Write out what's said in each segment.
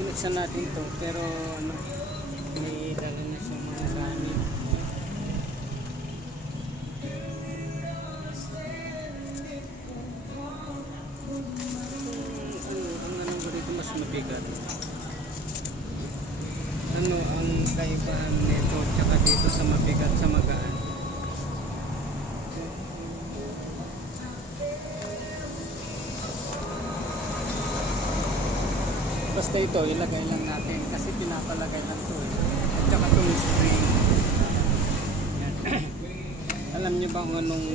bubuksan natin to pero ano, may dala na siya mga gamit. Ang ano ko dito mas mabigat. Ano ang kaibahan nito tsaka dito sa mabigat sa magaan? Basta ito, ilagay lang natin kasi pinapalagay lang to eh. At saka itong spring. Alam niyo ba kung anong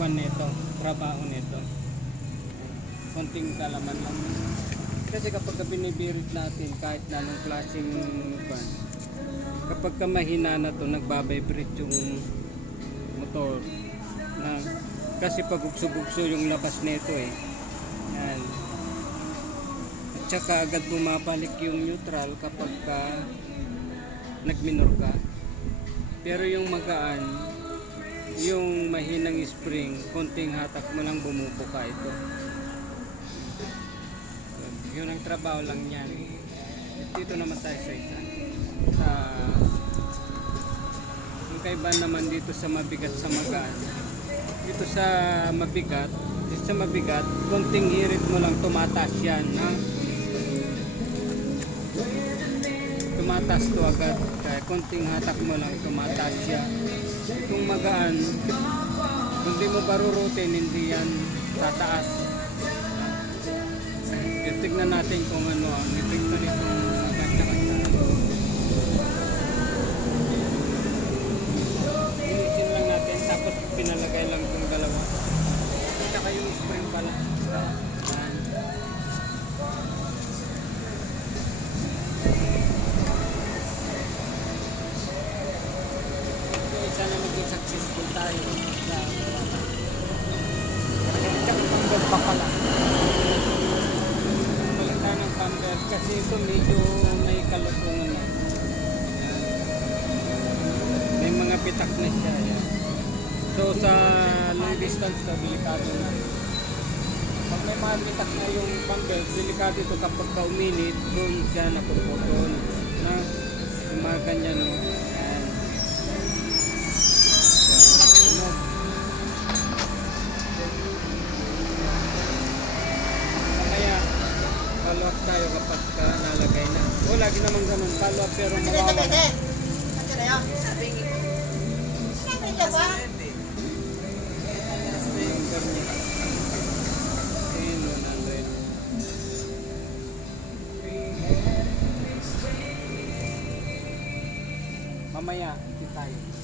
kwan nito, trabaho nito? Konting kalaman lang. Kasi kapag ka binibirit natin kahit na anong klaseng kwan, kapag ka mahina na to, nagbabibrate yung motor. Na, kasi pag bugso yung labas nito eh. Yan. At saka agad bumabalik yung neutral kapag ka nagminor ka. Pero yung magaan, yung mahinang spring, konting hatak mo lang bumuko ka ito. Yun, ang trabaho lang yan. Dito naman tayo sa isa. Sa yung kaiba naman dito sa mabigat sa magaan. Dito sa mabigat, dito sa mabigat, konting hirit mo lang tumataas yan. Ha? Tumataas to agad. Kaya konting hatak mo lang tumataas siya. Itong magaan, kung di mo barurutin, hindi yan tataas. Kaya tignan natin kung ano ang epekto tsaka sa Inisin lang natin tapos pinalagay lang itong dalawa. Tsaka yung spring pala. Pambel pa pala. Palitan ng pambel kasi ito medyo may kalutungan na. May mga pitak na siya. So sa long distance to, delikado na. Pag may na yung pambel, delikado ito kapag ka uminit, doon siya napuputol. Na, yung mga ganyan no. Follow up tayo kapag ka nalagay na. O, lagi naman ganun. Follow up pero mawawala. Finger niya. Ayun, 100. Mamaya, hindi tayo.